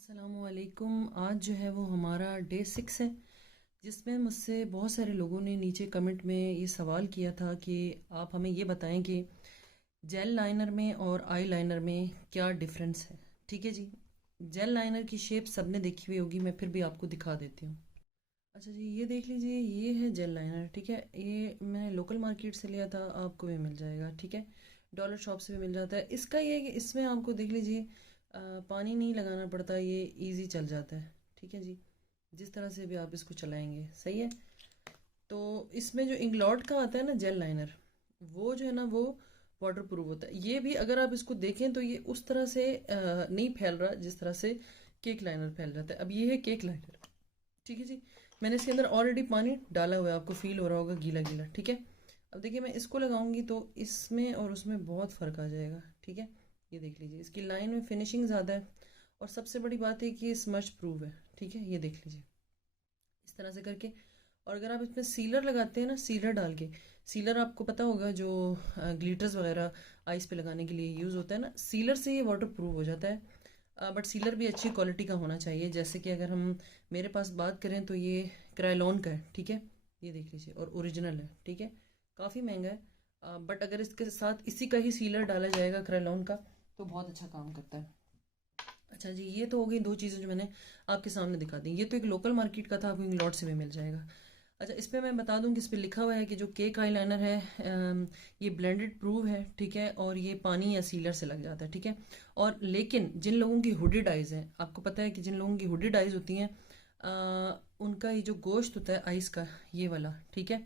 अस्सलामुअलैकुम। आज जो है वो हमारा डे 6 है, जिसमें मुझसे बहुत सारे लोगों ने नीचे कमेंट में ये सवाल किया था कि आप हमें ये बताएं कि जेल लाइनर में और आई लाइनर में क्या डिफरेंस है। ठीक है जी। जेल लाइनर की शेप सबने देखी हुई होगी, मैं फिर भी आपको दिखा देती हूँ। अच्छा जी, ये देख लीजिए, ये है जेल लाइनर। ठीक है, ये मैंने लोकल मार्केट से लिया था, आपको भी मिल जाएगा। ठीक है, डॉलर शॉप से भी मिल जाता है। इसका ये है कि इसमें आपको देख लीजिए पानी नहीं लगाना पड़ता, ये इजी चल जाता है। ठीक है जी, जिस तरह से भी आप इसको चलाएंगे सही है। तो इसमें जो इंग्लॉट का आता है ना जेल लाइनर, वो जो है ना वो वाटर प्रूफ होता है। ये भी अगर आप इसको देखें तो ये उस तरह से नहीं फैल रहा जिस तरह से केक लाइनर फैल जाता है। अब ये है केक लाइनर। ठीक है जी, मैंने इसके अंदर ऑलरेडी पानी डाला हुआ है, आपको फील हो रहा होगा गीला गीला। ठीक है, अब देखिए मैं इसको लगाऊंगी तो इसमें और उसमें बहुत फ़र्क आ जाएगा। ठीक है, ये देख लीजिए, इसकी लाइन में फिनिशिंग ज़्यादा है और सबसे बड़ी बात है कि ये स्मच प्रूफ है। ठीक है, ये देख लीजिए इस तरह से करके। और अगर आप इसमें सीलर लगाते हैं ना, सीलर डाल के, सीलर आपको पता होगा जो ग्लिटर्स वगैरह आइस पे लगाने के लिए यूज़ होता है ना, सीलर से ये वाटर प्रूफ हो जाता है। बट सीलर भी अच्छी क्वालिटी का होना चाहिए। जैसे कि अगर हम मेरे पास बात करें तो ये क्रायलॉन का है। ठीक है, ये देख लीजिए, और ओरिजिनल है। ठीक है, काफ़ी महंगा है, बट अगर इसके साथ इसी का ही सीलर डाला जाएगा क्रायलॉन का तो बहुत अच्छा काम करता है। अच्छा जी, ये तो हो गई दो चीज़ें जो मैंने आपके सामने दिखा दी। ये तो एक लोकल मार्केट का था, आपको इंग्लॉट से भी मिल जाएगा। अच्छा, इस पे मैं बता दूं कि इस पे लिखा हुआ है कि जो केक आईलाइनर है ये ब्लेंडेड प्रूफ है। ठीक है, और ये पानी या सीलर से लग जाता है। ठीक है, और लेकिन जिन लोगों की हुडेड आइज़ हैं, आपको पता है कि जिन लोगों की हुडेड आइज़ होती हैं उनका ये जो गोश्त होता है आइस का, ये वाला, ठीक है,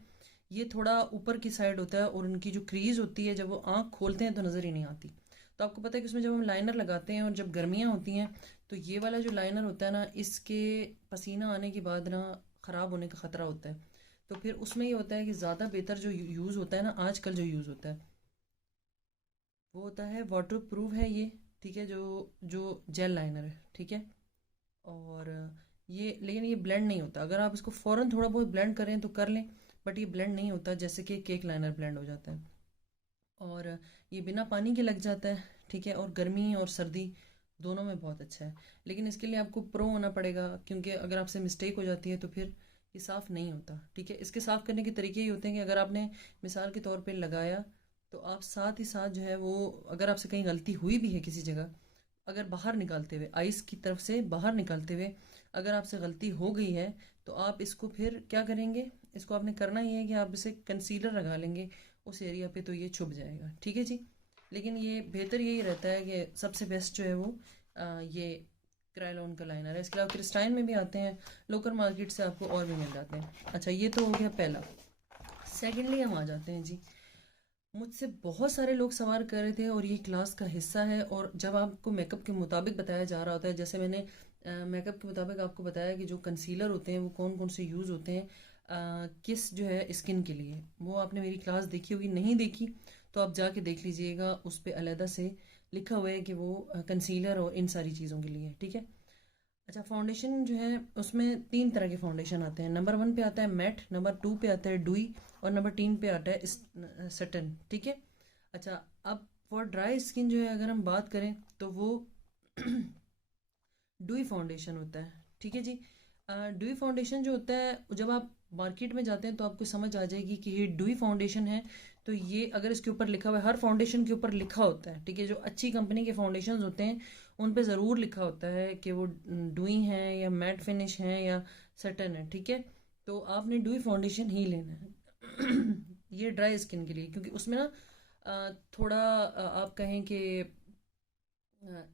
ये थोड़ा ऊपर की साइड होता है और उनकी जो क्रीज होती है जब वो आँख खोलते हैं तो नज़र ही नहीं आती। तो आपको पता है कि उसमें जब हम लाइनर लगाते हैं और जब गर्मियाँ होती हैं तो ये वाला जो लाइनर होता है ना, इसके पसीना आने के बाद ना ख़राब होने का ख़तरा होता है। तो फिर उसमें ये होता है कि ज़्यादा बेहतर जो यूज़ होता है ना, आजकल जो यूज़ होता है वो होता है वाटर प्रूफ है ये। ठीक है, जो जो जेल लाइनर है। ठीक है, और ये लेकिन ये ब्लेंड नहीं होता। अगर आप इसको फ़ौरन थोड़ा बहुत ब्लेंड करें तो कर लें, बट ये ब्लेंड नहीं होता जैसे कि केक लाइनर ब्लेंड हो जाता है। और ये बिना पानी के लग जाता है। ठीक है, और गर्मी और सर्दी दोनों में बहुत अच्छा है। लेकिन इसके लिए आपको प्रो होना पड़ेगा, क्योंकि अगर आपसे मिस्टेक हो जाती है तो फिर ये साफ़ नहीं होता। ठीक है, इसके साफ़ करने के तरीके ये होते हैं कि अगर आपने मिसाल के तौर पे लगाया तो आप साथ ही साथ जो है वो, अगर आपसे कहीं गलती हुई भी है किसी जगह, अगर बाहर निकालते हुए आइस की तरफ से बाहर निकालते हुए अगर आपसे गलती हो गई है तो आप इसको फिर क्या करेंगे, इसको आपने करना ही है कि आप इसे कंसीलर लगा लेंगे उस एरिया पे, तो ये छुप जाएगा। ठीक है जी, लेकिन ये बेहतर यही रहता है कि सबसे बेस्ट जो है वो ये क्रायलॉन का लाइनर है। इसके अलावा क्रिस्टाइन में भी आते हैं, लोकल मार्केट से आपको और भी मिल जाते हैं। अच्छा, ये तो हो गया पहला। सेकेंडली हम आ जाते हैं जी, मुझसे बहुत सारे लोग सवाल कर रहे थे और ये क्लास का हिस्सा है। और जब आपको मेकअप के मुताबिक बताया जा रहा होता है, जैसे मैंने मेकअप के मुताबिक आपको बताया कि जो कंसीलर होते हैं वो कौन कौन से यूज़ होते हैं किस जो है स्किन के लिए, वो आपने मेरी क्लास देखी होगी। नहीं देखी तो आप जाके देख लीजिएगा, उस पर अलहदा से लिखा हुआ है कि वो कंसीलर और इन सारी चीज़ों के लिए है। ठीक है, अच्छा, फाउंडेशन जो है उसमें तीन तरह के फाउंडेशन आते हैं। नंबर 1 पे आता है मैट, नंबर 2 पे आता है डुई, और नंबर 3 पे आता है सटन। ठीक है, अच्छा, अब फॉर ड्राई स्किन जो है अगर हम बात करें तो वो डुई फाउंडेशन होता है। ठीक है जी, डुई फाउंडेशन जो होता है, जब आप मार्केट में जाते हैं तो आपको समझ आ जाएगी कि ये डुई फाउंडेशन है। तो ये अगर इसके ऊपर लिखा हुआ है, हर फाउंडेशन के ऊपर लिखा होता है। ठीक है, जो अच्छी कंपनी के फाउंडेशन होते हैं उन पे ज़रूर लिखा होता है कि वो डुई हैं या मैट फिनिश हैं या सटन है। ठीक है, तो आपने डुई फाउंडेशन ही लेना है ये ड्राई स्किन के लिए, क्योंकि उसमें ना थोड़ा आप कहें कि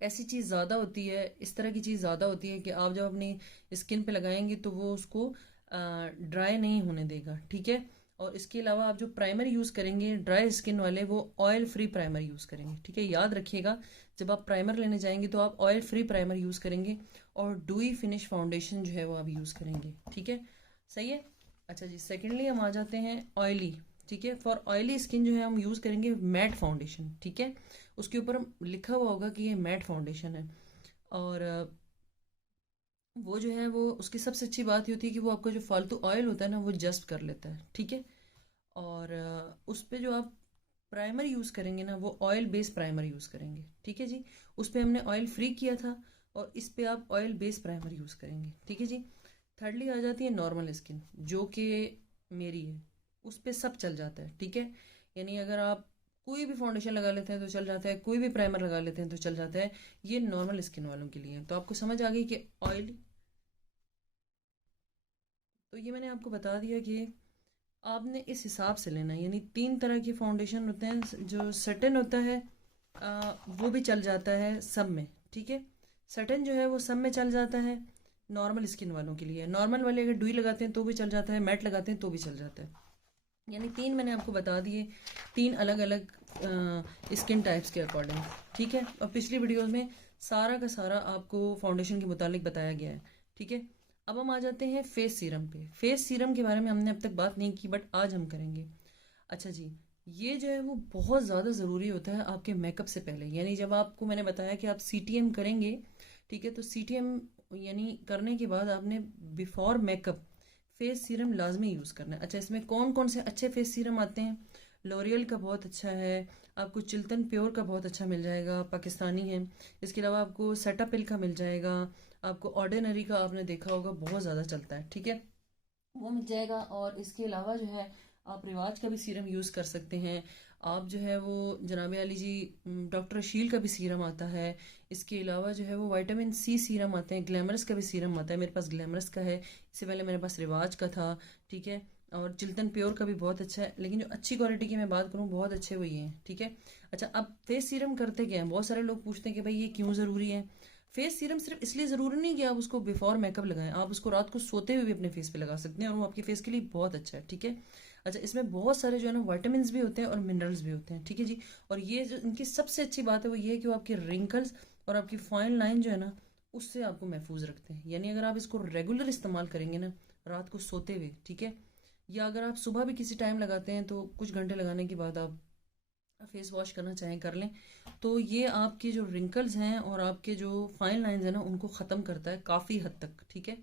ऐसी चीज़ ज़्यादा होती है, इस तरह की चीज़ ज़्यादा होती है कि आप जब अपनी स्किन पे लगाएंगे तो वो उसको ड्राई नहीं होने देगा। ठीक है, और इसके अलावा आप जो प्राइमर यूज़ करेंगे ड्राई स्किन वाले, वो ऑयल फ्री प्राइमर यूज़ करेंगे। ठीक है, याद रखिएगा, जब आप प्राइमर लेने जाएंगे तो आप ऑयल फ्री प्राइमर यूज़ करेंगे और डुई फिनिश फाउंडेशन जो है वो आप यूज़ करेंगे। ठीक है, सही है। अच्छा जी, सेकेंडली हम आ जाते हैं ऑयली। ठीक है, फॉर ऑयली स्किन जो है हम यूज़ करेंगे मैट फाउंडेशन। ठीक है, उसके ऊपर लिखा हुआ होगा कि ये मैट फाउंडेशन है। और वो जो है वो उसकी सबसे अच्छी बात ये होती है कि वो आपका जो फालतू ऑयल होता है ना वो जस्ट कर लेता है। ठीक है, और उस पे जो आप प्राइमर यूज़ करेंगे ना वो ऑयल बेस्ड प्राइमर यूज़ करेंगे। ठीक है जी, उस पे हमने ऑयल फ्री किया था, और इस पे आप ऑयल बेस प्राइमर यूज़ करेंगे, ठीक है जी। थर्डली आ जाती है नॉर्मल स्किन, जो कि मेरी है, उस पे सब चल जाता है, ठीक है। यानी अगर आप कोई भी फाउंडेशन लगा लेते हैं तो चल जाता है, कोई भी प्राइमर लगा लेते हैं तो चल जाता है। ये नॉर्मल स्किन वालों के लिए है। तो आपको समझ आ गई कि ऑयल, तो ये मैंने आपको बता दिया कि आपने इस हिसाब से लेना है। यानी 3 तरह के फाउंडेशन होते हैं। जो सटन होता है वो भी चल जाता है सब में, ठीक है। सटन जो है वो सब में चल जाता है, नॉर्मल स्किन वालों के लिए। नॉर्मल वाले अगर डुई लगाते हैं तो भी चल जाता है, मैट लगाते हैं तो भी चल जाता है। यानी 3 मैंने आपको बता दिए, 3 अलग अलग स्किन टाइप्स के अकॉर्डिंग, ठीक है। और पिछली वीडियोस में सारा का सारा आपको फाउंडेशन के मुतालिक बताया गया है, ठीक है। अब हम आ जाते हैं फेस सीरम पे। फेस सीरम के बारे में हमने अब तक बात नहीं की, बट आज हम करेंगे। अच्छा जी, ये जो है वो बहुत ज़्यादा ज़रूरी होता है आपके मेकअप से पहले। यानी जब आपको मैंने बताया कि आप सीटीएम करेंगे, ठीक है, तो सीटीएम यानी करने के बाद आपने बिफोर मेकअप फेस सीरम लाजमी यूज़ करना है। अच्छा, इसमें कौन कौन से अच्छे फेस सीरम आते हैं? लॉरियल का बहुत अच्छा है, आपको चिल्तन प्योर का बहुत अच्छा मिल जाएगा, पाकिस्तानी है। इसके अलावा आपको सेटापिल का मिल जाएगा, आपको ऑर्डिनरी का आपने देखा होगा बहुत ज़्यादा चलता है, ठीक है, वो मिल जाएगा। और इसके अलावा जो है आप रिवाज का भी सीरम यूज़ कर सकते हैं। आप जो है वो जनाब अली जी डॉक्टर शील का भी सीरम आता है। इसके अलावा जो है वो विटामिन सी सीरम आते हैं, ग्लैमरस का भी सीरम आता है। मेरे पास ग्लैमरस का है, इससे पहले मेरे पास रिवाज का था, ठीक है। और चिल्तन प्योर का भी बहुत अच्छा है, लेकिन जो अच्छी क्वालिटी की मैं बात करूँ बहुत अच्छे वही हैं, ठीक है। अच्छा, अब फेस सीरम करते क्या हैं? बहुत सारे लोग पूछते हैं कि भाई ये क्यों ज़रूरी है। फेस सीरम सिर्फ इसलिए ज़रूरी नहीं कि आप उसको बिफोर मेकअप लगाएं, आप उसको रात को सोते हुए भी अपने फेस पे लगा सकते हैं और वो आपके फेस के लिए बहुत अच्छा है, ठीक है। अच्छा, इसमें बहुत सारे जो है ना विटामिन भी होते हैं और मिनरल्स भी होते हैं, ठीक है जी। और ये जो इनकी सबसे अच्छी बात है वो ये है कि वो आपके रिंकल्स और आपकी फाइन लाइन जो है ना उससे आपको महफूज रखते हैं। यानी अगर आप इसको रेगुलर इस्तेमाल करेंगे ना रात को सोते हुए, ठीक है, या अगर आप सुबह भी किसी टाइम लगाते हैं तो कुछ घंटे लगाने के बाद आप फेस वॉश करना चाहें कर लें, तो ये आपके जो रिंकल्स हैं और आपके जो फाइन लाइंस हैं ना उनको ख़त्म करता है काफ़ी हद तक, ठीक है।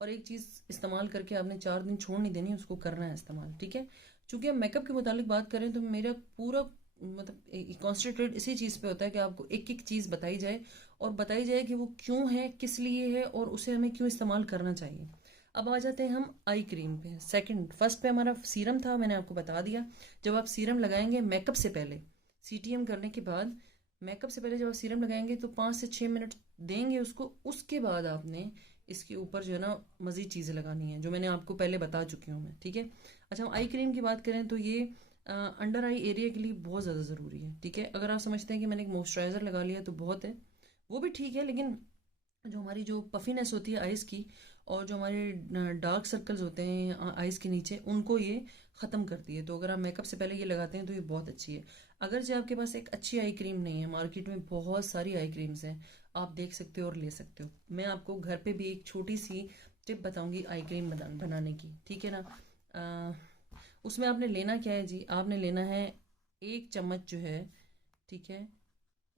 और एक चीज़ इस्तेमाल करके आपने 4 दिन छोड़ नहीं देनी, उसको करना है इस्तेमाल, ठीक है। चूंकि हम मेकअप के मुतालिक बात करें तो मेरा पूरा मतलब कॉन्सेंट्रेट इसी चीज़ पे होता है कि आपको एक एक चीज़ बताई जाए और बताई जाए कि वो क्यों है, किस लिए है और उसे हमें क्यों इस्तेमाल करना चाहिए। अब आ जाते हैं हम आई क्रीम पे। सेकंड, फर्स्ट पे हमारा सीरम था, मैंने आपको बता दिया। जब आप सीरम लगाएंगे मेकअप से पहले, सीटीएम करने के बाद मेकअप से पहले जब आप सीरम लगाएंगे तो 5 से 6 मिनट देंगे उसको। उसके बाद आपने इसके ऊपर जो है ना मज़ीद चीज़ें लगानी है जो मैंने आपको पहले बता चुकी हूँ मैं, ठीक है। अच्छा, हम आई क्रीम की बात करें तो ये अंडर आई एरिया के लिए बहुत ज़्यादा ज़रूरी है, ठीक है। अगर आप समझते हैं कि मैंने एक मॉइस्चराइज़र लगा लिया तो बहुत है, वो भी ठीक है, लेकिन जो हमारी जो पफीनेस होती है आइज़ की और जो हमारे डार्क सर्कल्स होते हैं आइज़ के नीचे, उनको ये ख़त्म करती है। तो अगर आप मेकअप से पहले ये लगाते हैं तो ये बहुत अच्छी है। अगर जो आपके पास एक अच्छी आई क्रीम नहीं है, मार्केट में बहुत सारी आई क्रीम्स हैं, आप देख सकते हो और ले सकते हो। मैं आपको घर पे भी एक छोटी सी टिप बताऊंगी आई क्रीम बनाने की, ठीक है ना। उसमें आपने लेना क्या है जी, आपने लेना है 1 चम्मच जो है, ठीक है,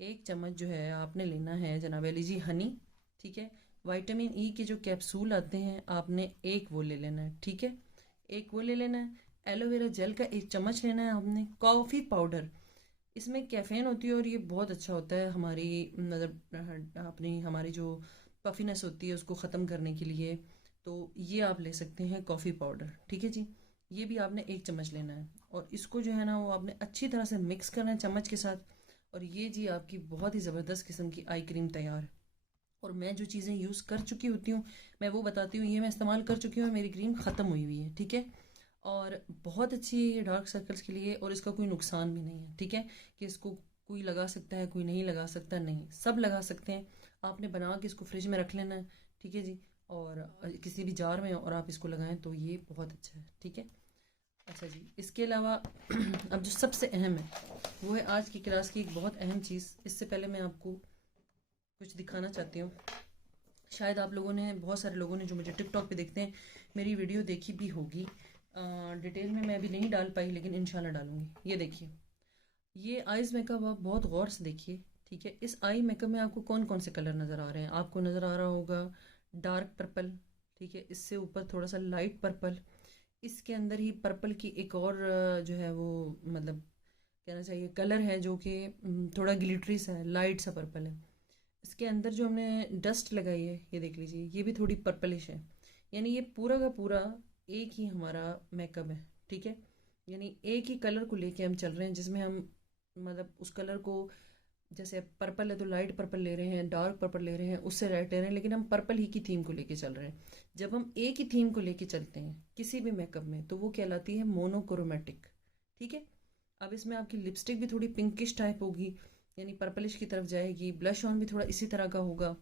1 चम्मच जो है आपने लेना है जनाब अली जी हनी, ठीक है। विटामिन ई के जो कैप्सूल आते हैं आपने एक वो ले लेना है, ठीक है, एक वो ले लेना है। एलोवेरा जेल का 1 चम्मच लेना है आपने। कॉफ़ी पाउडर, इसमें कैफ़ीन होती है और ये बहुत अच्छा होता है हमारी मतलब अपनी हमारी जो पफीनेस होती है उसको ख़त्म करने के लिए। तो ये आप ले सकते हैं कॉफ़ी पाउडर, ठीक है जी। ये भी आपने 1 चम्मच लेना है और इसको जो है ना वो आपने अच्छी तरह से मिक्स करना है चम्मच के साथ। और ये जी आपकी बहुत ही ज़बरदस्त किस्म की आई क्रीम तैयार है। और मैं जो चीज़ें यूज़ कर चुकी होती हूँ मैं वो बताती हूँ, ये मैं इस्तेमाल कर चुकी हूँ, मेरी क्रीम ख़त्म हुई हुई है, ठीक है। और बहुत अच्छी है ये डार्क सर्कल्स के लिए और इसका कोई नुकसान भी नहीं है, ठीक है। कि इसको कोई लगा सकता है कोई नहीं लगा सकता, नहीं, सब लगा सकते हैं। आपने बना के इसको फ्रिज में रख लेना है, ठीक है जी। और किसी भी जार में और आप इसको लगाएं तो ये बहुत अच्छा है, ठीक है। अच्छा जी, इसके अलावा अब जो सबसे अहम है वो है आज की क्लास की एक बहुत अहम चीज़। इससे पहले मैं आपको कुछ दिखाना चाहती हूँ। शायद आप लोगों ने, बहुत सारे लोगों ने जो मुझे टिकटॉक पे देखते हैं मेरी वीडियो देखी भी होगी। डिटेल में मैं अभी नहीं डाल पाई लेकिन इंशाल्लाह डालूंगी। ये देखिए, ये आईज मेकअप आप बहुत गौर से देखिए, ठीक है। इस आई मेकअप में आपको कौन कौन से कलर नज़र आ रहे हैं? आपको नज़र आ रहा होगा डार्क पर्पल, ठीक है, इससे ऊपर थोड़ा सा लाइट पर्पल, इसके अंदर ही पर्पल की एक और जो है वो मतलब कहना चाहिए कलर है जो कि थोड़ा ग्लिटरी सा है, लाइट सा पर्पल है। इसके अंदर जो हमने डस्ट लगाई है ये देख लीजिए, ये भी थोड़ी पर्पलिश है। यानी ये पूरा का पूरा एक ही हमारा मेकअप है, ठीक है। यानी एक ही कलर को लेके हम चल रहे हैं, जिसमें हम मतलब उस कलर को, जैसे पर्पल है तो लाइट पर्पल ले रहे हैं, डार्क पर्पल ले रहे हैं, उससे रेड ले रहे हैं, लेकिन हम पर्पल ही की थीम को लेके चल रहे हैं। जब हम एक ही थीम को लेके चलते हैं किसी भी मेकअप में तो वो कहलाती है मोनोक्रोमेटिक, ठीक है। अब इसमें आपकी लिपस्टिक भी थोड़ी पिंकिश टाइप होगी, यानी पर्पलिश की तरफ जाएगी। ब्लश ऑन भी थोड़ा इसी तरह का होगा।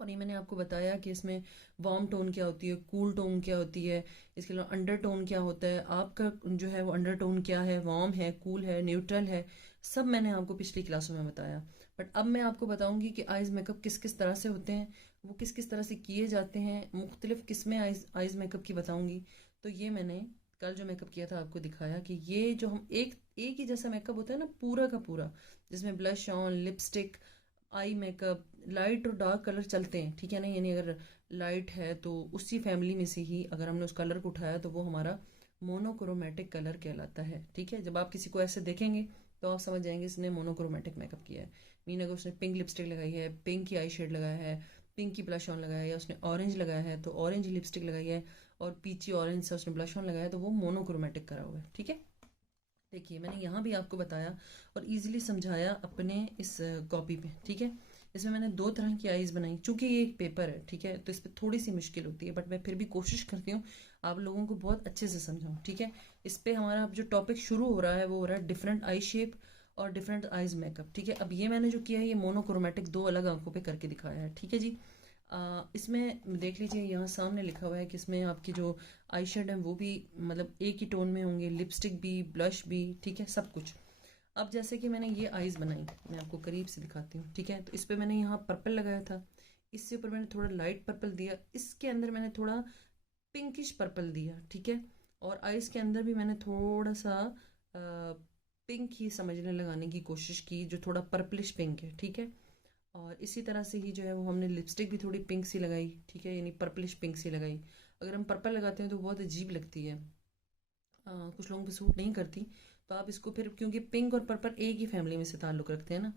और ये मैंने आपको बताया कि इसमें वार्म टोन क्या होती है, कूल टोन क्या होती है, इसके अलावा अंडर टोन क्या होता है, आपका जो है वो अंडर टोन क्या है, वार्म है, कूल है, न्यूट्रल है, सब मैंने आपको पिछली क्लासों में बताया। बट अब मैं आपको बताऊंगी कि आइज़ मेकअप किस किस तरह से होते हैं, वो किस किस तरह से किए जाते हैं, मुख्तलिफ किस्में आइज़ मेकअप की बताऊंगी। तो ये मैंने कल जो मेकअप किया था आपको दिखाया कि ये जो हम एक एक ही जैसा मेकअप होता है ना पूरा का पूरा, जिसमें blush on, lipstick, eye makeup, light और डार्क कलर चलते हैं, ठीक है ना। यानी अगर लाइट है तो उसी फैमिली में से ही अगर हमने उस कलर को उठाया तो वो हमारा मोनोक्रोमेटिक कलर कहलाता है, ठीक है। जब आप किसी को ऐसे देखेंगे तो आप समझ जाएंगे इसने मोनोक्रोमेटिक मेकअप किया है। मीन अगर उसने पिंक लिपस्टिक लगाई है, पिंक की आई शेड लगाया है, पिंक की ब्लश ऑन लगाया है, या उसने ऑरेंज लगाया है तो ऑरेंज लिपस्टिक लगाई है, और पीची ऑरेंज से उसने ब्लश ऑन लगाया है, तो वो मोनोक्रोमेटिक करा हुआ है, ठीक है। देखिए मैंने यहाँ भी आपको बताया और इजीली समझाया अपने इस कॉपी पे, ठीक है। इसमें मैंने दो तरह की आईज बनाई, चूंकि ये एक पेपर है, ठीक है, तो इस पर थोड़ी सी मुश्किल होती है, बट मैं फिर भी कोशिश करती हूँ आप लोगों को बहुत अच्छे से समझाऊँ, ठीक है। इस पे हमारा अब जो टॉपिक शुरू हो रहा है वो हो रहा है डिफरेंट आई शेप और डिफरेंट आइज मेकअप, ठीक है। अब ये मैंने जो किया है ये मोनोक्रोमेटिक दो अलग आंखों पे करके दिखाया है, ठीक है जी। इसमें देख लीजिए यहाँ सामने लिखा हुआ है कि इसमें आपकी जो आई शेड है वो भी मतलब एक ही टोन में होंगे, लिपस्टिक भी, ब्लश भी, ठीक है, सब कुछ। अब जैसे कि मैंने ये आईज बनाई, मैं आपको करीब से दिखाती हूँ, ठीक है। तो इस पर मैंने यहाँ पर्पल लगाया था, इससे ऊपर मैंने थोड़ा लाइट पर्पल दिया, इसके अंदर मैंने थोड़ा पिंकिश पर्पल दिया, ठीक है। और आईज के अंदर भी मैंने थोड़ा सा पिंक ही समझने लगाने की कोशिश की, जो थोड़ा पर्पलिश पिंक है, ठीक है। और इसी तरह से ही जो है वो हमने लिपस्टिक भी थोड़ी पिंक सी लगाई, ठीक है, यानी पर्पलिश पिंक सी लगाई। अगर हम पर्पल लगाते हैं तो बहुत अजीब लगती है, कुछ लोगों पे सूट नहीं करती। तो आप इसको फिर, क्योंकि पिंक और पर्पल एक ही फैमिली में से ताल्लुक़ रखते हैं ना,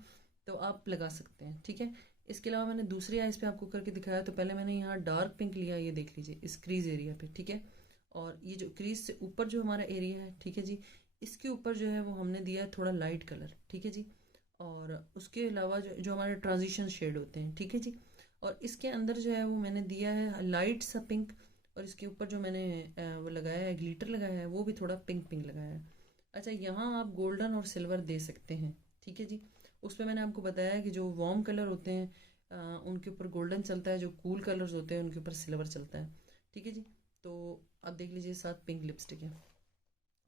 तो आप लगा सकते हैं, ठीक है। इसके अलावा मैंने दूसरी आइज़ पे आपको करके दिखाया, तो पहले मैंने यहाँ डार्क पिंक लिया, ये देख लीजिए इस क्रीज एरिया पे, ठीक है। और ये जो क्रीज से ऊपर जो हमारा एरिया है, ठीक है जी, इसके ऊपर जो है वो हमने दिया है थोड़ा लाइट कलर, ठीक है जी। और उसके अलावा जो जो हमारे ट्रांजिशन शेड होते हैं, ठीक है जी। और इसके अंदर जो है वो मैंने दिया है लाइट सा पिंक, और इसके ऊपर जो मैंने वो लगाया है, ग्लिटर लगाया है, वो भी थोड़ा पिंक पिंक लगाया है। अच्छा, यहाँ आप गोल्डन और सिल्वर दे सकते हैं, ठीक है जी। उस पर मैंने आपको बताया कि जो वार्म कलर होते हैं उनके ऊपर गोल्डन चलता है, जो कूल कलर्स होते हैं उनके ऊपर सिल्वर चलता है, ठीक है जी। तो आप देख लीजिए साथ पिंक लिपस्टिक है।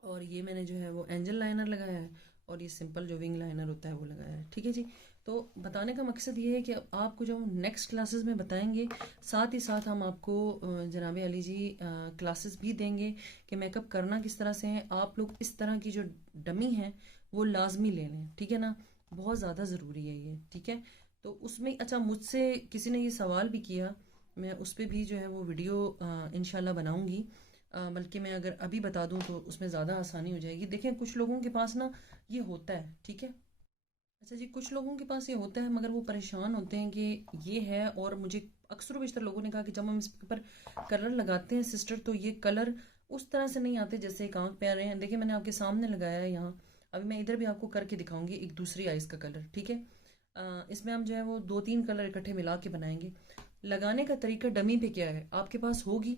और ये मैंने जो है वो एंजल लाइनर लगाया है, और ये सिंपल जो विंग लाइनर होता है वो लगाया है, ठीक है जी। तो बताने का मकसद ये है कि अब आपको जो हम नेक्स्ट क्लासेस में बताएंगे, साथ ही साथ हम आपको जनाब अली जी क्लासेस भी देंगे कि मेकअप करना किस तरह से है। आप लोग इस तरह की जो डमी है वो लाजमी ले लें, ठीक है ना, बहुत ज़्यादा ज़रूरी है ये, ठीक है। तो उसमें अच्छा मुझसे किसी ने ये सवाल भी किया, मैं उस पर भी जो है वो वीडियो इंशाल्लाह बनाऊंगी। बल्कि मैं अगर अभी बता दूं तो उसमें ज़्यादा आसानी हो जाएगी। देखें कुछ लोगों के पास ना ये होता है, ठीक है। अच्छा जी, कुछ लोगों के पास ये होता है मगर वो परेशान होते हैं कि ये है, और मुझे अक्सर बेशतर लोगों ने कहा कि जब हम इस पर कलर लगाते हैं सिस्टर तो ये कलर उस तरह से नहीं आते जैसे एक आँख पे आ रहे हैं। देखिए मैंने आपके सामने लगाया है यहाँ, अभी मैं इधर भी आपको करके दिखाऊंगी एक दूसरी आइज़ का कलर, ठीक है। इसमें हम जो है वो दो तीन कलर इकट्ठे मिला के बनाएंगे। लगाने का तरीका डमी पे क्या है आपके पास होगी,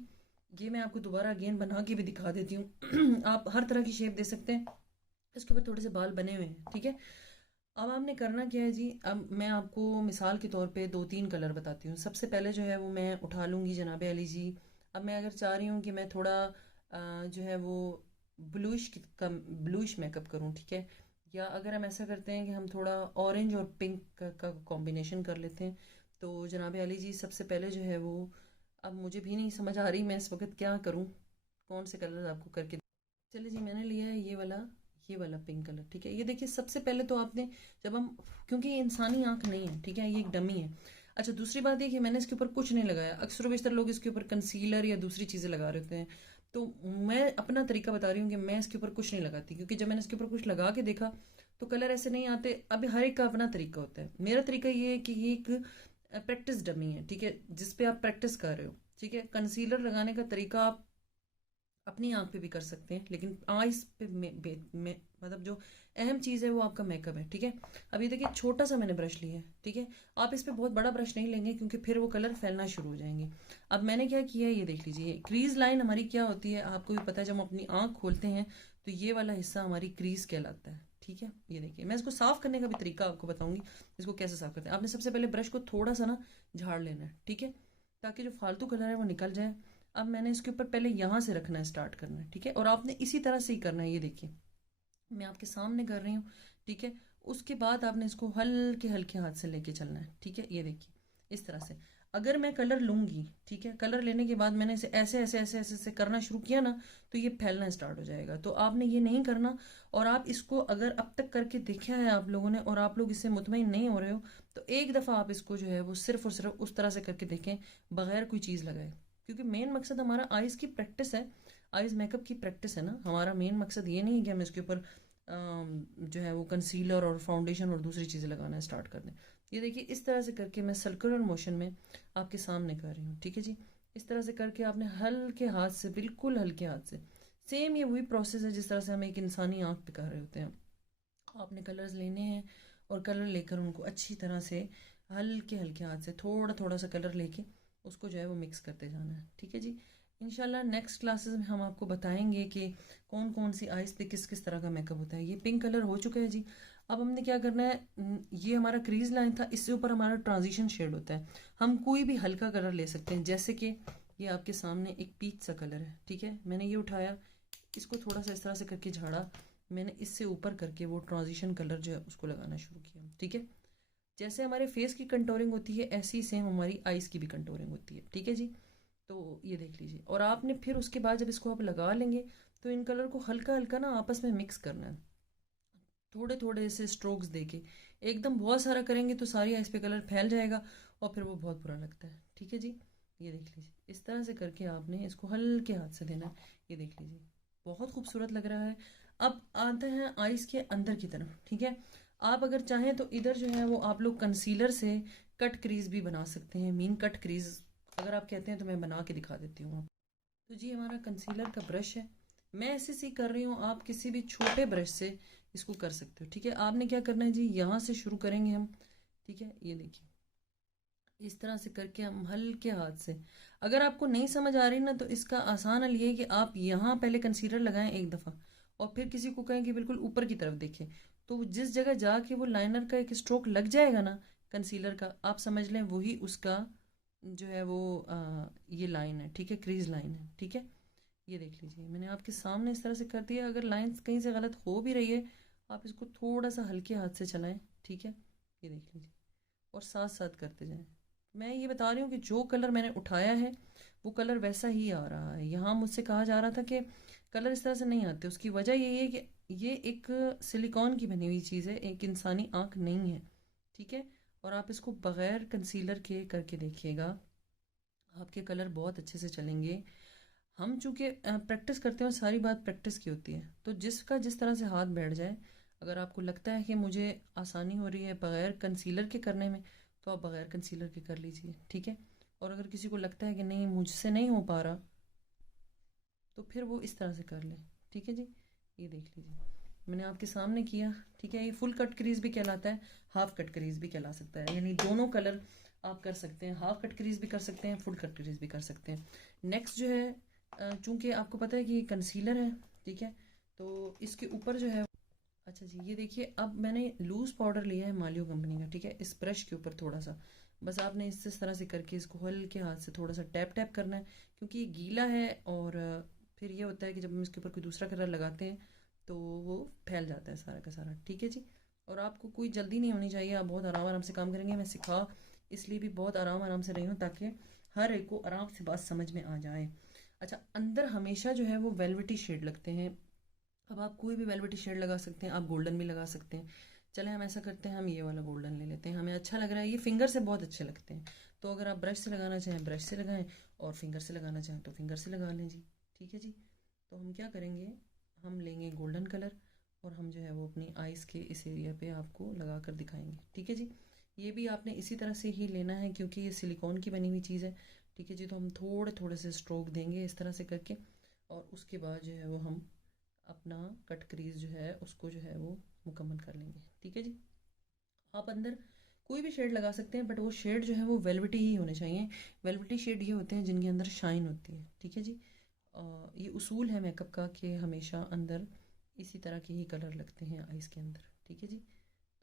ये मैं आपको दोबारा अगेन बना के भी दिखा देती हूँ। आप हर तरह की शेप दे सकते हैं। इसके ऊपर थोड़े से बाल बने हुए हैं, ठीक है। अब आपने करना क्या है जी, अब मैं आपको मिसाल के तौर पे दो तीन कलर बताती हूँ। सबसे पहले जो है वो मैं उठा लूँगी जनाब अली जी। अब मैं अगर चाह रही हूँ कि मैं थोड़ा जो है वो ब्लूइश का ब्लूइश मेकअप करूँ, ठीक है। या अगर हम ऐसा करते हैं कि हम थोड़ा ऑरेंज और पिंक का कॉम्बिनेशन कर लेते हैं, तो जनाब अली जी सबसे पहले जो है वो, अब मुझे भी नहीं समझ आ रही मैं इस वक्त क्या करूँ, कौन से कलर आपको करके। चलिए जी, मैंने लिया है ये वाला पिंक कलर, ठीक है। ये देखिए सबसे पहले तो आपने, जब हम, क्योंकि ये इंसानी आंख नहीं है, ठीक है, ये एक डमी है। अच्छा दूसरी बात ये कि मैंने इसके ऊपर कुछ नहीं लगाया। अक्सर बेशतर लोग इसके ऊपर कंसीलर या दूसरी चीज़ें लगा रहे होते हैं, तो मैं अपना तरीका बता रही हूँ कि मैं इसके ऊपर कुछ नहीं लगाती, क्योंकि जब मैंने इसके ऊपर कुछ लगा के देखा तो कलर ऐसे नहीं आते। अभी हर एक का अपना तरीका होता है। मेरा तरीका ये है कि ये एक प्रैक्टिस डमी है, ठीक है, जिस पे आप प्रैक्टिस कर रहे हो। ठीक है, कंसीलर लगाने का तरीका आप अपनी आंख पे भी कर सकते हैं, लेकिन आईज पे मतलब जो अहम चीज़ है वो आपका मेकअप है। ठीक है, अब ये देखिए छोटा सा मैंने ब्रश लिया है। ठीक है, आप इस पे बहुत बड़ा ब्रश नहीं लेंगे क्योंकि फिर वो कलर फैलना शुरू हो जाएंगे। अब मैंने क्या किया है ये देख लीजिए। क्रीज लाइन हमारी क्या होती है आपको भी पता है, जब हम अपनी आंख खोलते हैं तो ये वाला हिस्सा हमारी क्रीज कहलाता है। ठीक है, ये देखिए मैं इसको साफ करने का भी तरीका आपको बताऊंगी, इसको कैसे साफ करते हैं। आपने सबसे पहले ब्रश को थोड़ा सा ना झाड़ लेना है, ठीक है, ताकि जो फालतू कलर है वो निकल जाए। अब मैंने इसके ऊपर पहले यहाँ से रखना है, स्टार्ट करना है। ठीक है, और आपने इसी तरह से ही करना है। ये देखिए मैं आपके सामने कर रही हूँ। ठीक है, उसके बाद आपने इसको हल्के हल्के हाथ से लेके चलना है। ठीक है, ये देखिए इस तरह से। अगर मैं कलर लूंगी, ठीक है, कलर लेने के बाद मैंने इसे ऐसे ऐसे ऐसे ऐसे ऐसे करना शुरू किया ना, तो ये फैलना स्टार्ट हो जाएगा। तो आपने ये नहीं करना। और आप इसको अगर अब तक करके देखा है आप लोगों ने और आप लोग इससे मुतमईन नहीं हो रहे हो, तो एक दफ़ा आप इसको जो है वो सिर्फ और सिर्फ उस तरह से करके देखें, बगैर कोई चीज़ लगाए। क्योंकि मेन मकसद हमारा आइज़ की प्रैक्टिस है, आइज़ मेकअप की प्रैक्टिस है ना। हमारा मेन मकसद ये नहीं है कि हम इसके ऊपर जो है वो कंसीलर और फाउंडेशन और दूसरी चीज़ें लगाना स्टार्ट कर दें। ये देखिए इस तरह से करके मैं सर्कुलर मोशन में आपके सामने कर रही हूँ। ठीक है जी, इस तरह से करके आपने हल्के हाथ से, बिल्कुल हल्के हाथ से, सेम ये वही प्रोसेस है जिस तरह से हम एक इंसानी आँख पे कर रहे होते हैं। आपने कलर्स लेने हैं और कलर लेकर उनको अच्छी तरह से हल्के हल्के हाथ से थोड़ा थोड़ा सा कलर लेके उसको जो है वो मिक्स करते जाना है। ठीक है जी, इंशाल्लाह नेक्स्ट क्लासेस में हम आपको बताएंगे कि कौन कौन सी आइज पे किस किस तरह का मेकअप होता है। ये पिंक कलर हो चुका है जी। अब हमने क्या करना है, ये हमारा क्रीज लाइन था, इससे ऊपर हमारा ट्रांजिशन शेड होता है। हम कोई भी हल्का कलर ले सकते हैं, जैसे कि ये आपके सामने एक पीच सा कलर है। ठीक है, मैंने ये उठाया, इसको थोड़ा सा इस तरह से करके झाड़ा, मैंने इससे ऊपर करके वो ट्रांजिशन कलर जो है उसको लगाना शुरू किया। ठीक है, जैसे हमारे फेस की कंटोरिंग होती है ऐसी सेम हमारी आइज़ की भी कंटोरिंग होती है। ठीक है जी, तो ये देख लीजिए। और आपने फिर उसके बाद जब इसको आप लगा लेंगे तो इन कलर को हल्का हल्का ना आपस में मिक्स करना है, थोड़े थोड़े से स्ट्रोक्स देके। एकदम बहुत सारा करेंगे तो सारी आइस पे कलर फैल जाएगा और फिर वो बहुत बुरा लगता है। ठीक है जी, ये देख लीजिए इस तरह से करके आपने इसको हल्के हाथ से देना है। ये देख लीजिए बहुत खूबसूरत लग रहा है। अब आते हैं आइस के अंदर की तरफ। ठीक है, आप अगर चाहें तो इधर जो है वो आप लोग कंसीलर से कट क्रीज भी बना सकते हैं, मीन कट क्रीज अगर आप कहते हैं तो मैं बना के दिखा देती हूँ। तो जी हमारा कंसीलर का ब्रश है, मैं ऐसे सी कर रही हूँ, आप किसी भी छोटे ब्रश से इसको कर सकते हो। ठीक है, आपने क्या करना है जी, यहाँ से शुरू करेंगे हम। ठीक है, ये देखिए इस तरह से करके हम हल्के हाथ से, अगर आपको नहीं समझ आ रही ना तो इसका आसान हल ये है कि आप यहाँ पहले कंसीलर लगाएं एक दफ़ा और फिर किसी को कहें कि बिल्कुल ऊपर की तरफ देखें, तो जिस जगह जाके वो लाइनर का एक स्ट्रोक लग जाएगा ना कंसीलर का, आप समझ लें वही उसका जो है वो ये लाइन है। ठीक है, क्रीज लाइन है। ठीक है, ये देख लीजिए मैंने आपके सामने इस तरह से कर दिया। अगर लाइंस कहीं से गलत हो भी रही है आप इसको थोड़ा सा हल्के हाथ से चलाएं। ठीक है, ये देख लीजिए और साथ साथ करते जाएं। मैं ये बता रही हूँ कि जो कलर मैंने उठाया है वो कलर वैसा ही आ रहा है। यहाँ मुझसे कहा जा रहा था कि कलर इस तरह से नहीं आते, उसकी वजह यही है कि ये एक सिलिकॉन की बनी हुई चीज़ है, एक इंसानी आँख नहीं है। ठीक है, और आप इसको बग़ैर कंसीलर के करके देखिएगा, आपके कलर बहुत अच्छे से चलेंगे। हम चूंकि प्रैक्टिस करते हैं और सारी बात प्रैक्टिस की होती है, तो जिसका जिस तरह से हाथ बैठ जाए, अगर आपको लगता है कि मुझे आसानी हो रही है बग़ैर कंसीलर के करने में तो आप बग़ैर कंसीलर के कर लीजिए। ठीक है, और अगर किसी को लगता है कि नहीं मुझसे नहीं हो पा रहा तो फिर वो इस तरह से कर ले। ठीक है जी, ये देख लीजिए मैंने आपके सामने किया। ठीक है, ये फुल कट क्रीज भी कहलाता है, हाफ कट क्रीज भी कहला सकता है, यानी दोनों कलर आप कर सकते हैं, हाफ कट क्रीज भी कर सकते हैं, फुल कट क्रीज भी कर सकते हैं। नेक्स्ट जो है चूंकि आपको पता है कि ये कंसीलर है, ठीक है, तो इसके ऊपर जो है, अच्छा जी ये देखिए अब मैंने लूज़ पाउडर लिया है मालियो कंपनी का। ठीक है, इस ब्रश के ऊपर थोड़ा सा बस आपने इस तरह से करके इसको हल्के हाथ से थोड़ा सा टैप टैप करना है, क्योंकि ये गीला है और फिर ये होता है कि जब हम इसके ऊपर कोई दूसरा कलर लगाते हैं तो वो फैल जाता है सारा का सारा। ठीक है जी, और आपको कोई जल्दी नहीं होनी चाहिए, आप बहुत आराम आराम से काम करेंगे। मैं सिखा इसलिए भी बहुत आराम आराम से रही हूँ ताकि हर एक को आराम से बात समझ में आ जाए। अच्छा, अंदर हमेशा जो है वो वेलवेटी शेड लगते हैं। अब आप कोई भी वेलवेटी शेड लगा सकते हैं, आप गोल्डन भी लगा सकते हैं। चले हम ऐसा करते हैं, हम ये वाला गोल्डन ले लेते हैं, हमें अच्छा लग रहा है, ये फिंगर से बहुत अच्छे लगते हैं। तो अगर आप ब्रश से लगाना चाहें ब्रश से लगाएं और फिंगर से लगाना चाहें तो फिंगर से लगा लें जी। ठीक है जी, तो हम क्या करेंगे, हम लेंगे गोल्डन कलर और हम जो है वो अपनी आइज़ के इस एरिया पे आपको लगा कर दिखाएंगे। ठीक है जी। ये भी आपने इसी तरह से ही लेना है क्योंकि ये सिलिकॉन की बनी हुई चीज़ है। ठीक है जी। तो हम थोड़े थोड़े से स्ट्रोक देंगे इस तरह से करके, और उसके बाद जो है वो हम अपना कट क्रीज जो है उसको जो है वो मुकम्मल कर लेंगे। ठीक है जी। आप अंदर कोई भी शेड लगा सकते हैं, बट वो शेड जो है वो वेलवेटी ही होने चाहिए। वेलवेटी शेड ये होते हैं जिनके अंदर शाइन होती है। ठीक है जी। ये उसूल है मेकअप का कि हमेशा अंदर इसी तरह के ही कलर लगते हैं आइज़ के अंदर। ठीक है जी।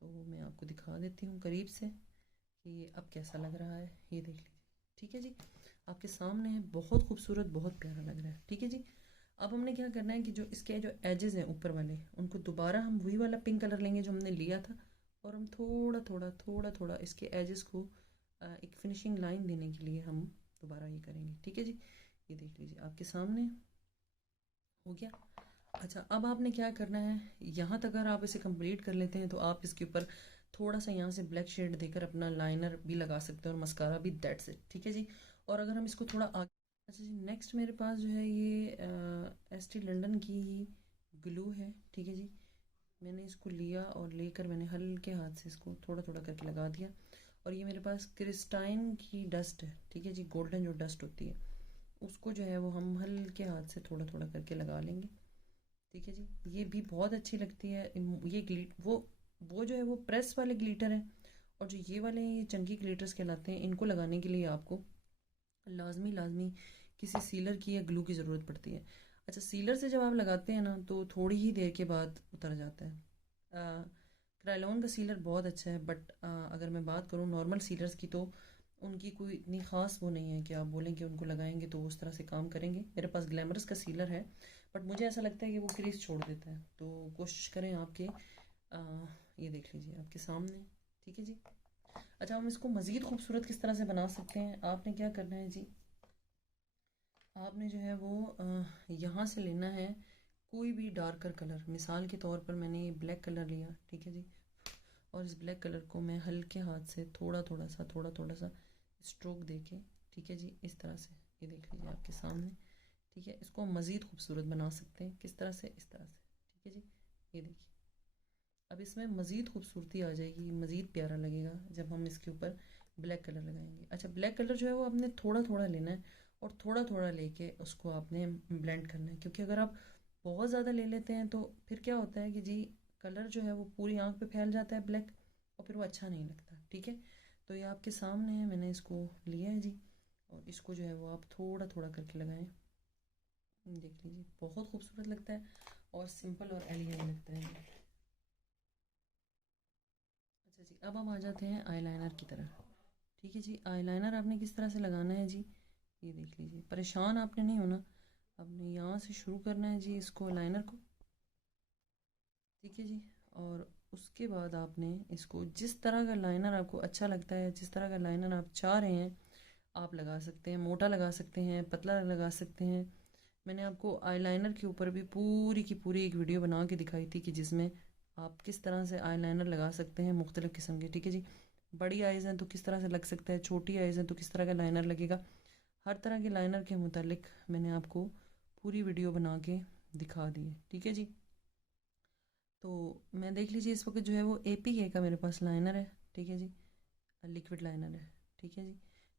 तो मैं आपको दिखा देती हूँ करीब से कि ये अब कैसा लग रहा है, ये देख लीजिए। ठीक है जी। आपके सामने है, बहुत खूबसूरत, बहुत प्यारा लग रहा है। ठीक है जी। अब हमने क्या करना है कि जो इसके जो एजेस हैं ऊपर वाले, उनको दोबारा हम वही वाला पिंक कलर लेंगे जो हमने लिया था, और हम थोड़ा थोड़ा इसके एजेस को एक फिनिशिंग लाइन देने के लिए हम दोबारा ये करेंगे। ठीक है जी। ये देख लीजिए आपके सामने हो गया। अच्छा, अब आपने क्या करना है, यहाँ तक अगर आप इसे कंप्लीट कर लेते हैं तो आप इसके ऊपर थोड़ा सा यहाँ से ब्लैक शेड देकर अपना लाइनर भी लगा सकते हैं और मस्कारा भी, दैट्स इट। ठीक है जी। और अगर हम इसको थोड़ा आगे, अच्छा जी, नेक्स्ट मेरे पास जो है ये एस्टी लंदन की ही ग्लू है। ठीक है जी। मैंने इसको लिया और लेकर मैंने हल्के हाथ से इसको थोड़ा थोड़ा करके लगा दिया। और ये मेरे पास क्रिस्टाइन की डस्ट है। ठीक है जी। गोल्डन जो डस्ट होती है उसको जो है वो हम हल्के हाथ से थोड़ा थोड़ा करके लगा लेंगे। ठीक है जी। ये भी बहुत अच्छी लगती है। ये ग्लिट वो जो है वो प्रेस वाले ग्लिटर है, और जो ये वाले हैं ये चंकी ग्लिटर्स कहलाते हैं। इनको लगाने के लिए आपको लाजमी लाजमी किसी सीलर की या ग्लू की ज़रूरत पड़ती है। अच्छा, सीलर से जब आप लगाते हैं ना तो थोड़ी ही देर के बाद उतर जाता है। क्रायलॉन का सीलर बहुत अच्छा है, बट अगर मैं बात करूँ नॉर्मल सीलर्स की तो उनकी कोई इतनी ख़ास वो नहीं है कि आप बोलें कि उनको लगाएंगे तो उस तरह से काम करेंगे। मेरे पास ग्लैमरस का सीलर है, बट मुझे ऐसा लगता है कि वो क्रीज छोड़ देता है, तो कोशिश करें आपके ये देख लीजिए आपके सामने। ठीक है जी। अच्छा, हम इसको मज़ीद खूबसूरत किस तरह से बना सकते हैं, आपने क्या करना है जी, आपने जो है वो यहाँ से लेना है कोई भी डार्कर कलर। मिसाल के तौर पर मैंने ये ब्लैक कलर लिया। ठीक है जी। और इस ब्लैक कलर को मैं हल्के हाथ से थोड़ा थोड़ा सा स्ट्रोक देके, ठीक है जी, इस तरह से, ये देख लीजिए आपके सामने। ठीक है। इसको हम मज़ीद खूबसूरत बना सकते हैं किस तरह से, इस तरह से। ठीक है जी। ये देखिए अब इसमें मज़ीद खूबसूरती आ जाएगी, मज़ीद प्यारा लगेगा जब हम इसके ऊपर ब्लैक कलर लगाएंगे। अच्छा, ब्लैक कलर जो है वो आपने थोड़ा थोड़ा लेना है और थोड़ा थोड़ा लेके उसको आपने ब्लेंड करना है, क्योंकि अगर आप बहुत ज़्यादा ले लेते हैं तो फिर क्या होता है कि जी कलर जो है वो पूरी आँख पे फैल जाता है ब्लैक, और फिर वो अच्छा नहीं लगता। ठीक है। तो ये आपके सामने है, मैंने इसको लिया है जी, और इसको जो है वो आप थोड़ा थोड़ा करके लगाएं। देख लीजिए बहुत खूबसूरत लगता है और सिंपल और एलिगेंट लगता है। अच्छा जी, अब हम आ जाते हैं आईलाइनर की तरफ। ठीक है जी। आईलाइनर आपने किस तरह से लगाना है जी, ये देख लीजिए। परेशान आपने नहीं होना, आपने यहाँ से शुरू करना है जी इसको, लाइनर को। ठीक है जी। और उसके बाद आपने इसको जिस तरह का लाइनर आपको अच्छा लगता है, जिस तरह का लाइनर आप चाह रहे हैं आप लगा सकते हैं। मोटा लगा सकते हैं, पतला लगा सकते हैं। मैंने आपको आईलाइनर के ऊपर भी पूरी की पूरी एक वीडियो बना के दिखाई थी कि जिसमें आप किस तरह से आईलाइनर लगा सकते हैं मुख्तलिफ़ किस्म के। ठीक है जी। बड़ी आइज़ हैं तो किस तरह से लग सकता है, छोटी आइज़ हैं तो किस तरह का लाइनर लगेगा। हर तरह के लाइनर के मुतालिक मैंने आपको पूरी वीडियो बना के दिखा दी है। ठीक है जी। तो मैं देख लीजिए इस वक्त जो है वो APK का मेरे पास लाइनर है। ठीक है जी। लिक्विड लाइनर है। ठीक है जी।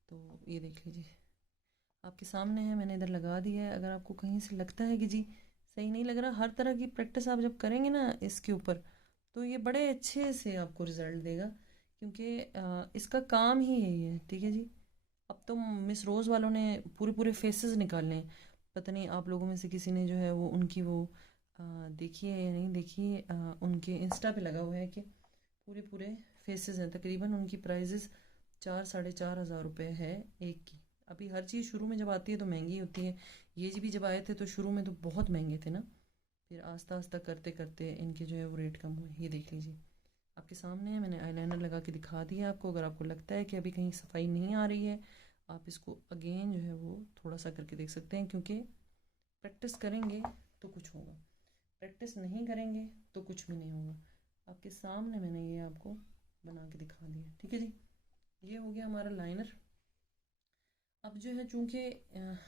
तो ये देख लीजिए आपके सामने है, मैंने इधर लगा दिया है। अगर आपको कहीं से लगता है कि जी सही नहीं लग रहा, हर तरह की प्रैक्टिस आप जब करेंगे ना इसके ऊपर, तो ये बड़े अच्छे से आपको रिज़ल्ट देगा, क्योंकि इसका काम ही यही है। ठीक है जी। अब तो मिस रोज़ वालों ने पूरे पूरे फेसेस निकाले हैं। पता नहीं आप लोगों में से किसी ने जो है वो उनकी वो देखी है या नहीं देखी है। उनके इंस्टा पे लगा हुआ है कि पूरे पूरे फेसेस हैं। तकरीबन उनकी प्राइजेस 4-4.5 हज़ार रुपये है एक की। अभी हर चीज़ शुरू में जब आती है तो महंगी होती है। ये जी भी जब आए थे तो शुरू में तो बहुत महंगे थे ना, फिर आस्ता आस्ता करते करते इनके जो है वो रेट कम हुए। ये देख लीजिए आपके सामने है, मैंने आईलाइनर लगा के दिखा दिया आपको। अगर आपको लगता है कि अभी कहीं सफाई नहीं आ रही है, आप इसको अगेन जो है वो थोड़ा सा करके देख सकते हैं, क्योंकि प्रैक्टिस करेंगे तो कुछ होगा, प्रैक्टिस नहीं करेंगे तो कुछ भी नहीं होगा। आपके सामने मैंने ये आपको बना के दिखा दिया। ठीक है जी। ये हो गया हमारा लाइनर। अब जो है चूँकि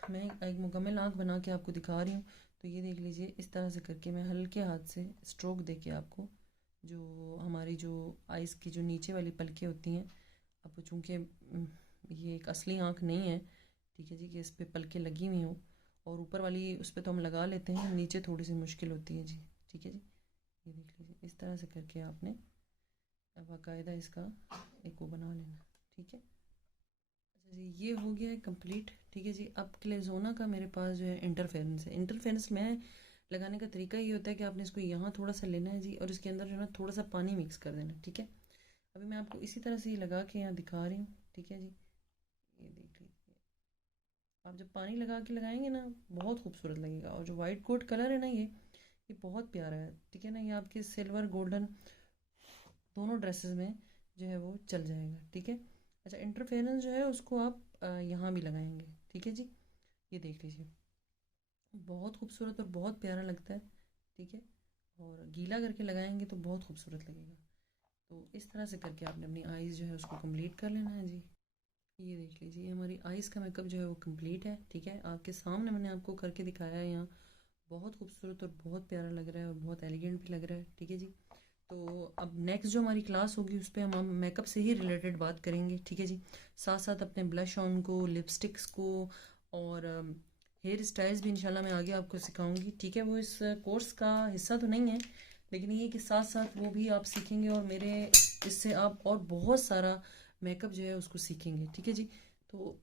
मैं एक मुकम्मल आँख बना के आपको दिखा रही हूँ, तो ये देख लीजिए, इस तरह से करके मैं हल्के हाथ से स्ट्रोक दे के आपको जो हमारी जो आइस की जो नीचे वाली पलकें होती हैं, अब चूँकि ये एक असली आँख नहीं है, ठीक है जी, कि इस पे पलकें लगी हुई हों, और ऊपर वाली उस पे तो हम लगा लेते हैं, नीचे थोड़ी सी मुश्किल होती है जी। ठीक है जी, ये देख लीजिए, इस तरह से करके आपने अब बाकायदा इसका एक वो बना लेना। ठीक है, अच्छा जी, ये हो गया है कंप्लीट। ठीक है जी, अब क्लेजोना का मेरे पास जो है इंटरफेरेंस है। इंटरफेरेंस में लगाने का तरीका ये होता है कि आपने इसको यहाँ थोड़ा सा लेना है जी, और इसके अंदर जो है ना थोड़ा सा पानी मिक्स कर देना है। ठीक है, अभी मैं आपको इसी तरह से ये लगा के यहाँ दिखा रही हूँ। ठीक है जी, ये देख लीजिए, आप जब पानी लगा के लगाएंगे ना बहुत खूबसूरत लगेगा, और जो वाइट कोट कलर है ना ये बहुत प्यारा है। ठीक है ना, ये आपके सिल्वर गोल्डन दोनों ड्रेसेस में जो है वो चल जाएगा। ठीक है, अच्छा, इंटरफेरेंस जो है उसको आप यहाँ भी लगाएंगे। ठीक है जी, ये देख लीजिए, बहुत खूबसूरत और बहुत प्यारा लगता है। ठीक है, और गीला करके लगाएंगे तो बहुत खूबसूरत लगेगा। तो इस तरह से करके आपने अपनी आईज़ जो है उसको कंप्लीट कर लेना है जी। ये देख लीजिए, हमारी आईज़ का मेकअप जो है वो कंप्लीट है। ठीक है, आपके सामने मैंने आपको करके दिखाया है यहाँ, बहुत खूबसूरत और बहुत प्यारा लग रहा है, और बहुत एलिगेंट भी लग रहा है। ठीक है जी, तो अब नेक्स्ट जो हमारी क्लास होगी उस पर हम मेकअप से ही रिलेटेड बात करेंगे। ठीक है जी, साथ साथ अपने ब्लश ऑन को, लिपस्टिक्स को, और हेयर स्टाइल्स भी इंशाल्लाह मैं आगे आपको सिखाऊंगी। ठीक है, वो इस कोर्स का हिस्सा तो नहीं है, लेकिन ये कि साथ साथ वो भी आप सीखेंगे, और मेरे इससे आप और बहुत सारा मेकअप जो है उसको सीखेंगे। ठीक है जी, तो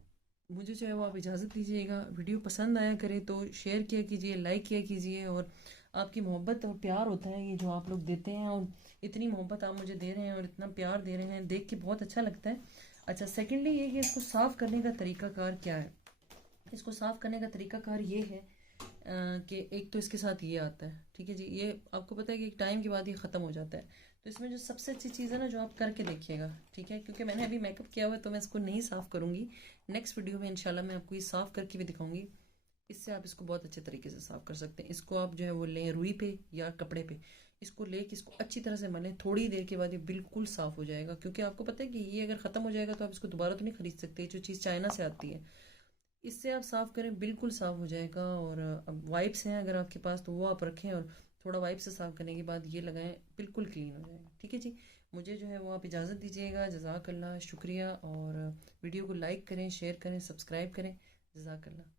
मुझे जो है वो आप इजाज़त दीजिएगा। वीडियो पसंद आया करे तो शेयर किया कीजिए, लाइक किया कीजिए, और आपकी मोहब्बत और प्यार होता है ये जो आप लोग देते हैं, और इतनी मोहब्बत आप मुझे दे रहे हैं और इतना प्यार दे रहे हैं, देख के बहुत अच्छा लगता है। अच्छा, सेकेंडली ये कि इसको साफ़ करने का तरीकाकार क्या है। इसको साफ़ करने का तरीकाकार ये है कि एक तो इसके साथ ये आता है। ठीक है जी, ये आपको पता है कि एक टाइम के बाद ये ख़त्म हो जाता है। तो इसमें जो सबसे अच्छी चीज़ है ना, जो आप करके देखिएगा। ठीक है, क्योंकि मैंने अभी मेकअप किया हुआ है तो मैं इसको नहीं साफ़ करूँगी। नेक्स्ट वीडियो में इंशाल्लाह मैं आपको ये साफ़ करके भी दिखाऊंगी। इससे आप इसको बहुत अच्छे तरीके से साफ़ कर सकते हैं। इसको आप जो है वो लें रुई पे या कपड़े पे, इसको लेके इसको अच्छी तरह से मलें, थोड़ी देर के बाद ये बिल्कुल साफ़ हो जाएगा। क्योंकि आपको पता है कि ये अगर ख़त्म हो जाएगा तो आप इसको दोबारा तो नहीं ख़रीद सकते, जो चीज़ चाइना से आती है। इससे आप साफ़ करें, बिल्कुल साफ़ हो जाएगा। और अब वाइप्स हैं अगर आपके पास तो वो आप रखें, और थोड़ा वाइप से साफ़ करने के बाद ये लगाएं, बिल्कुल क्लीन हो जाएगा। ठीक है जी, मुझे जो है वो आप इजाज़त दीजिएगा। जज़ाकल्लाह, शुक्रिया, और वीडियो को लाइक करें, शेयर करें, सब्सक्राइब करें। जज़ाकल्लाह।